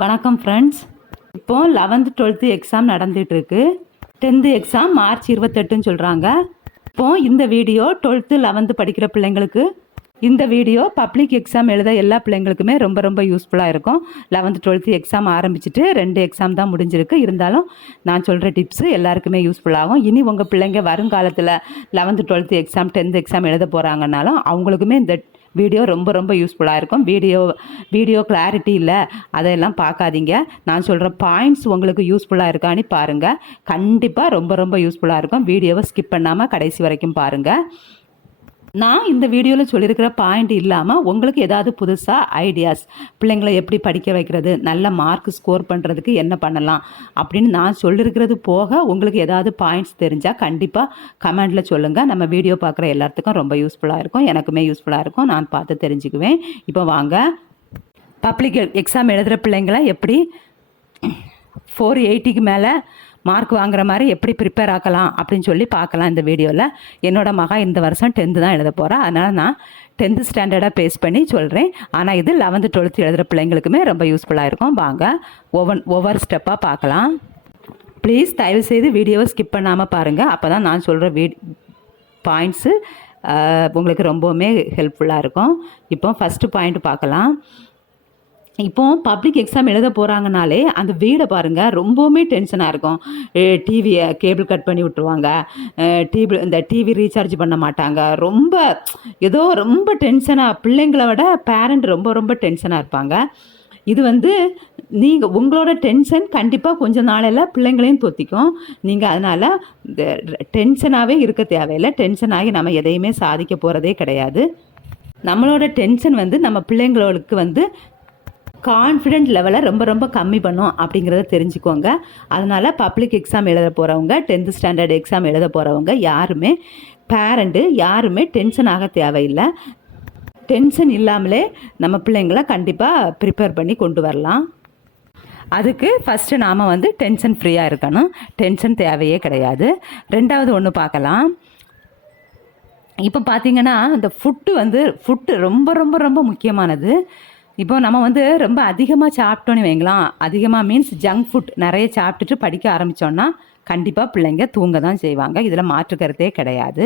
வணக்கம் ஃப்ரெண்ட்ஸ் இப்போ eleventh twelfth exam நடந்துகிட்ருக்கு டென்த்து எக்ஸாம் மார்ச் இருபத்தெட்டுன்னு சொல்கிறாங்க இப்போ இந்த வீடியோ டுவெல்த்து லெவன்த்து படிக்கிற பிள்ளைங்களுக்கு இந்த வீடியோ பப்ளிக் எக்ஸாம் எழுத எல்லா பிள்ளைங்களுக்குமே ரொம்ப ரொம்ப யூஸ்ஃபுல்லாக இருக்கும். லெவன்த்து டுவெல்த்து எக்ஸாம் ஆரம்பிச்சிட்டு ரெண்டு எக்ஸாம் தான் முடிஞ்சிருக்கு. இருந்தாலும் நான் சொல்கிற டிப்ஸு எல்லாருக்குமே யூஸ்ஃபுல்லாகும் இனி உங்கள் பிள்ளைங்க வருங்காலத்தில் eleventh twelfth exam tenth exam எழுத போகிறாங்கனாலும் அவங்களுக்குமே இந்த வீடியோ ரொம்ப ரொம்ப யூஸ்ஃபுல்லாக இருக்கும். வீடியோ வீடியோ கிளாரிட்டி இல்லை அதையெல்லாம் பார்க்காதீங்க. நான் சொல்கிற பாயிண்ட்ஸ் உங்களுக்கு யூஸ்ஃபுல்லாக இருக்கான்னு பாருங்கள் கண்டிப்பாக ரொம்ப ரொம்ப யூஸ்ஃபுல்லாக இருக்கும். வீடியோவை ஸ்கிப் பண்ணாமல் கடைசி வரைக்கும் பாருங்கள் நான் இந்த வீடியோவில் சொல்லியிருக்கிற பாயிண்ட் இல்லாமல் உங்களுக்கு ஏதாவது புதுசாக ஐடியாஸ் பிள்ளைங்களை எப்படி படிக்க வைக்கிறது நல்ல மார்க் ஸ்கோர் பண்ணுறதுக்கு என்ன பண்ணலாம் அப்படின்னு நான் சொல்லியிருக்கிறது போக உங்களுக்கு ஏதாவது பாயிண்ட்ஸ் தெரிஞ்சால் கண்டிப்பாக கமெண்டில் சொல்லுங்கள் நம்ம வீடியோ பார்க்குற எல்லாத்துக்கும் ரொம்ப யூஸ்ஃபுல்லாக இருக்கும். எனக்குமே யூஸ்ஃபுல்லாக இருக்கும். நான் பார்த்து தெரிஞ்சுக்குவேன். இப்போ வாங்க. பப்ளிக் எக்ஸாம் எழுதுகிற பிள்ளைங்களை எப்படி? ஃபோர் எயிட்டிக்கு மேலே மார்க் வாங்குற மாதிரி எப்படி ப்ரிப்பேர் ஆக்கலாம் அப்படின்னு சொல்லி பார்க்கலாம் இந்த வீடியோவில் என்னோட மகா இந்த வருஷம் டென்த்து தான் எழுத போகிறா அதனால் நான் டென்த்து ஸ்டாண்டர்டாக பேஸ் பண்ணி சொல்கிறேன் ஆனால் இது லெவன்த்து டுவெல்த்து எழுதுகிற பிள்ளைங்களுக்குமே ரொம்ப யூஸ்ஃபுல்லாக இருக்கும். வாங்க ஒவ்வொன் ஒவ்வொரு ஸ்டெப்பாக பார்க்கலாம். ப்ளீஸ் தயவுசெய்து வீடியோவை ஸ்கிப் பண்ணாமல் பாருங்கள் அப்போ தான் நான் சொல்கிற வீ பாயிண்ட்ஸு உங்களுக்கு ரொம்பவுமே ஹெல்ப்ஃபுல்லாக இருக்கும். இப்போ ஃபஸ்ட்டு பாயிண்ட் பார்க்கலாம். இப்போ பப்ளிக் எக்ஸாம் எழுத போகிறாங்கனாலே அந்த வீடை பாருங்கள் ரொம்பவுமே டென்ஷனாக இருக்கும். டிவியை கேபிள் கட் பண்ணி விட்டுருவாங்க. டிவி இந்த டிவி ரீசார்ஜ் பண்ண மாட்டாங்க. ரொம்ப ஏதோ ரொம்ப டென்ஷனாக பிள்ளைங்கள விட பேரண்ட் ரொம்ப ரொம்ப டென்ஷனாக இருப்பாங்க. இது வந்து நீங்கள் உங்களோட டென்ஷன் கண்டிப்பாக கொஞ்ச நாளில் பிள்ளைங்களையும் தொத்திக்கும். நீங்கள் அதனால் இந்த டென்ஷனாகவே இருக்க தேவையில்லை. டென்ஷனாகி நம்ம எதையுமே சாதிக்க போகிறதே கிடையாது. நம்மளோட டென்ஷன் வந்து நம்ம பிள்ளைங்களுக்கு வந்து கான்ஃபிடென்ட் லெவலை ரொம்ப ரொம்ப கம்மி பண்ணும் அப்படிங்கிறத தெரிஞ்சுக்கோங்க. அதனால் பப்ளிக் எக்ஸாம் எழுத போகிறவங்க டென்த்து ஸ்டாண்டர்ட் எக்ஸாம் எழுத போகிறவங்க யாருமே பேரண்ட்டு யாருமே டென்ஷன் ஆக தேவையில்லை. டென்ஷன் இல்லாமலே நம்ம பிள்ளைங்கள கண்டிப்பாக ப்ரிப்பேர் பண்ணி கொண்டு வரலாம். அதுக்கு ஃபஸ்ட்டு நாம் வந்து டென்ஷன் ஃப்ரீயாக இருக்கணும். டென்ஷன் தேவையே கிடையாது. ரெண்டாவது ஒன்று பார்க்கலாம். இப்போ பார்த்தீங்கன்னா இந்த ஃபுட்டு வந்து ஃபுட்டு ரொம்ப ரொம்ப ரொம்ப முக்கியமானது. இப்போ நம்ம வந்து ரொம்ப அதிகமாக சாப்பிட்டோன்னு வைங்களாம் அதிகமாக மீன்ஸ் ஜங்க் ஃபுட் நிறைய சாப்பிட்டுட்டு படிக்க ஆரம்பித்தோன்னா கண்டிப்பாக பிள்ளைங்க தூங்க தான் செய்வாங்க. இதில் மாற்றுக்கிறதே கிடையாது.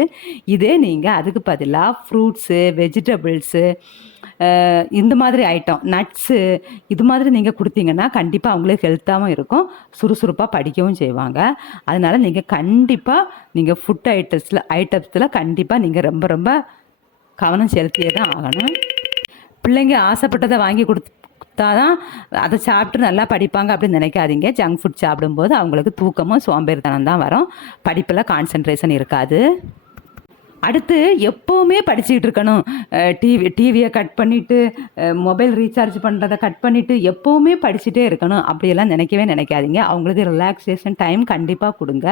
இதே நீங்கள் அதுக்கு பதிலாக ஃப்ரூட்ஸு வெஜிடபிள்ஸு இந்த மாதிரி ஐட்டம் நட்ஸு இது மாதிரி நீங்கள் கொடுத்தீங்கன்னா கண்டிப்பாக அவங்களுக்கு ஹெல்த்தாகவும் இருக்கும். சுறுசுறுப்பாக படிக்கவும் செய்வாங்க. அதனால் நீங்கள் கண்டிப்பாக நீங்கள் ஃபுட் ஐட்டம்ஸில் ஐட்டம்ஸில் கண்டிப்பாக நீங்கள் ரொம்ப ரொம்ப கவனம் செலுத்தியே தான் ஆகணும். பிள்ளைங்க ஆசைப்பட்டதை வாங்கி கொடுத்தா தான் அதை சாப்பிட்டு நல்லா படிப்பாங்க அப்படின்னு நினைக்காதீங்க. ஜங்க் ஃபுட் சாப்பிடும்போது அவங்களுக்கு தூக்கமும் சோம்பேறித்தனம் தான் வரும். படிப்பில் கான்சன்ட்ரேஷன் இருக்காது. அடுத்து எப்போவுமே படிச்சுக்கிட்டு இருக்கணும். டிவி டிவியை கட் பண்ணிவிட்டு மொபைல் ரீசார்ஜ் பண்ணுறதை கட் பண்ணிவிட்டு எப்போவுமே படிச்சுட்டே இருக்கணும். அப்படியெல்லாம் நினைக்கவே நினைக்காதீங்க. அவங்களுக்கு ரிலாக்ஸேஷன் டைம் கண்டிப்பாக கொடுங்க.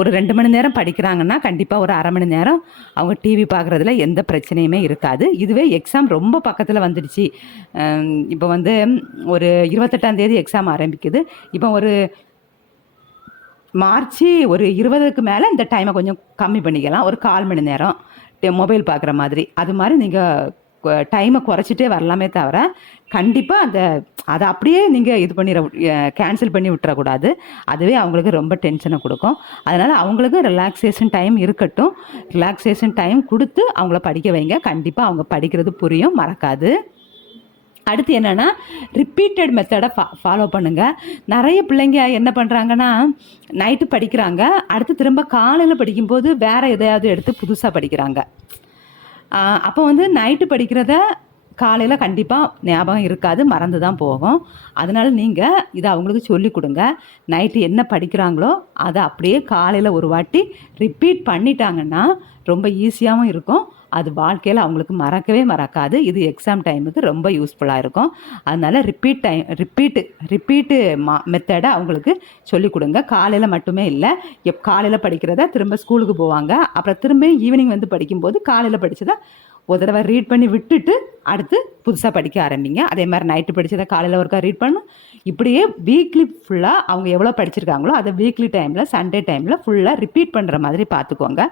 ஒரு ரெண்டு மணி நேரம் படிக்கிறாங்கன்னா கண்டிப்பாக ஒரு அரை மணி நேரம் அவங்க டிவி பார்க்குறதுல எந்த பிரச்சனையுமே இருக்காது. இதுவே எக்ஸாம் ரொம்ப பக்கத்தில் வந்துடுச்சு. இப்போ வந்து ஒரு இருபத்தெட்டாம் தேதி எக்ஸாம் ஆரம்பிக்குது. இப்போ ஒரு மார்ச் ஒரு இருபதுக்கு மேலே இந்த டைமை கொஞ்சம் கம்மி பண்ணிக்கலாம். ஒரு கால் மணி நேரம். மொபைல் பார்க்குற மாதிரி. அது மாதிரி நீங்கள் டைமை குறைச்சிட்டே வரலாமே தவிர கண்டிப்பாக அந்த அதை அப்படியே நீங்கள் இது பண்ணிட கேன்சல் பண்ணி விட்டுறக்கூடாது. அதுவே அவங்களுக்கு ரொம்ப டென்ஷனை கொடுக்கும். அதனால் அவங்களுக்கு ரிலாக்ஸேஷன் டைம் இருக்கட்டும். ரிலாக்ஸேஷன் டைம் கொடுத்து அவங்கள படிக்க வைங்க. கண்டிப்பாக அவங்க படிக்கிறது புரியும் மறக்காது. அடுத்து என்னென்னா ரிப்பீட்டட் மெத்தடை ஃபா ஃபாலோ பண்ணுங்கள் நிறைய பிள்ளைங்க என்ன பண்ணுறாங்கன்னா நைட்டு படிக்கிறாங்க. அடுத்து திரும்ப காலையில் படிக்கும்போது வேறு எதையாவது எடுத்து புதுசாக படிக்கிறாங்க. அப்போ வந்து நைட்டு படிக்கிறத காலையில் கண்டிப்பாக ஞாபகம் இருக்காது மறந்து தான் போகும். அதனால் நீங்கள் இதை அவங்களுக்கு சொல்லி கொடுங்க. நைட்டு என்ன படிக்கிறாங்களோ அதை அப்படியே காலையில் ஒரு வாட்டி ரிப்பீட் பண்ணிட்டாங்கன்னா ரொம்ப ஈஸியாகவும் இருக்கும். அது வாழ்க்கையில் அவங்களுக்கு மறக்கவே மறக்காது. இது எக்ஸாம் டைமுக்கு ரொம்ப யூஸ்ஃபுல்லாக இருக்கும். அதனால் ரிப்பீட் டைம் ரிப்பீட்டு ரிப்பீட்டு மா மெத்தடை அவங்களுக்கு சொல்லிக் கொடுங்க. காலையில் மட்டுமே இல்லை எப் காலையில் படிக்கிறத திரும்ப ஸ்கூலுக்கு போவாங்க. அப்புறம் திரும்ப ஈவினிங் வந்து படிக்கும்போது காலையில் படித்ததை ஒரு தடவை ரீட் பண்ணி விட்டுட்டு அடுத்து புதுசாக படிக்க ஆரம்பிங்க. அதே மாதிரி நைட்டு படித்ததை காலையில் ஒருக்கா ரீட் பண்ணும் இப்படியே வீக்லி ஃபுல்லாக அவங்க எவ்வளோ படிச்சிருக்காங்களோ அதை வீக்லி டைமில் சண்டே டைமில் ஃபுல்லாக ரிப்பீட் பண்ணுற மாதிரி பார்த்துக்கோங்க.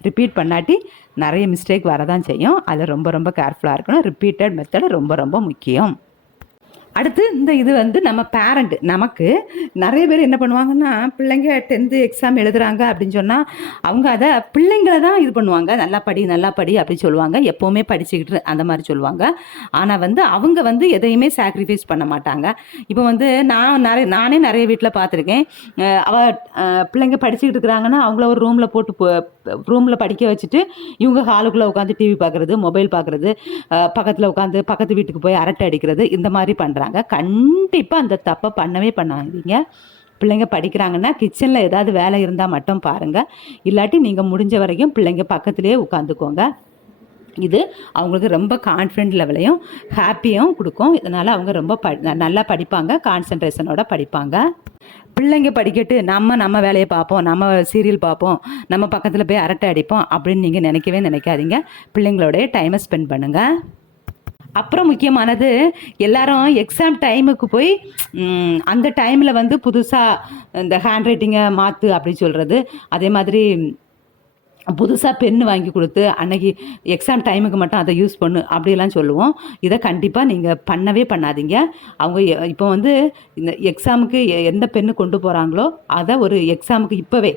ரிப்பீட் பண்ணாட்டி நிறைய மிஸ்டேக் வரதான் செய்யும். அதில் ரொம்ப ரொம்ப கேர்ஃபுல்லாக இருக்கணும். ரிப்பீட்டட் மெத்தடு ரொம்ப ரொம்ப முக்கியம். அடுத்து இந்த இது வந்து நம்ம பேரண்ட் நமக்கு நிறைய பேர் என்ன பண்ணுவாங்கன்னா பிள்ளைங்க டென்த்து எக்ஸாம் எழுதுறாங்க அப்படின்னு சொன்னால் அவங்க அதை பிள்ளைங்கள தான் இது பண்ணுவாங்க. நல்லா படி நல்லா படி அப்படின்னு சொல்லுவாங்க. எப்போவுமே படிச்சுக்கிட்டு அந்த மாதிரி சொல்லுவாங்க. ஆனால் வந்து அவங்க வந்து எதையுமே சாக்ரிஃபைஸ் பண்ண மாட்டாங்க. இப்போ வந்து நான் நிறைய நானே நிறைய வீட்டில் பார்த்துருக்கேன். அவ பிள்ளைங்க படிச்சுக்கிட்டு இருக்கிறாங்கன்னா அவங்கள ஒரு ரூமில் போட்டு ரூமில் படிக்க வச்சுட்டு இவங்க ஹாலுக்குள்ளே உட்காந்து டிவி பார்க்குறது மொபைல் பார்க்குறது பக்கத்தில் உட்காந்து பக்கத்து வீட்டுக்கு போய் அரட்டை அடிக்கிறது இந்த மாதிரி பண்ணுறாங்க கண்டிப்பாக அந்த தப்பை பண்ணவே பண்ணாதீங்க. பிள்ளைங்க படிக்கிறாங்கன்னா கிச்சனில் ஏதாவது வேலை இருந்தால் மட்டும் பாருங்கள் இல்லாட்டி நீங்கள் முடிஞ்ச வரைக்கும் பிள்ளைங்க பக்கத்துலேயே உட்காந்துக்கோங்க. இது அவங்களுக்கு ரொம்ப கான்ஃபிடென்ட் லெவலையும் ஹாப்பியும் கொடுக்கும். இதனால் அவங்க ரொம்ப ப நல்லா படிப்பாங்க. கான்சன்ட்ரேஷனோட படிப்பாங்க. பிள்ளைங்க படிக்கட்டு நம்ம நம்ம வேலையை பார்ப்போம். நம்ம சீரியல் பார்ப்போம். நம்ம பக்கத்தில் போய் அரட்டை அடிப்போம் அப்படின்னு நீங்கள் நினைக்கவே நினைக்காதீங்க. பிள்ளைங்களோடைய டைமை ஸ்பெண்ட் பண்ணுங்கள் அப்புறம் முக்கியமானது எல்லாரும் எக்ஸாம் டைமுக்கு போய் அந்த டைமில் வந்து புதுசாக இந்த ஹேண்ட் ரைட்டிங்கை மாற்று அப்படின்னு சொல்கிறது அதே மாதிரி புதுசாக பென்னு வாங்கி கொடுத்து அன்னைக்கு எக்ஸாம் டைமுக்கு மட்டும் அதை யூஸ் பண்ணு அப்படிலாம் சொல்லுவோம். இதை கண்டிப்பாக நீங்கள் பண்ணவே பண்ணாதீங்க. அவங்க இப்போ வந்து இந்த எக்ஸாமுக்கு எ- எந்த பெண்ணு கொண்டு போகிறாங்களோ அதை ஒரு எக்ஸாமுக்கு இப்போவே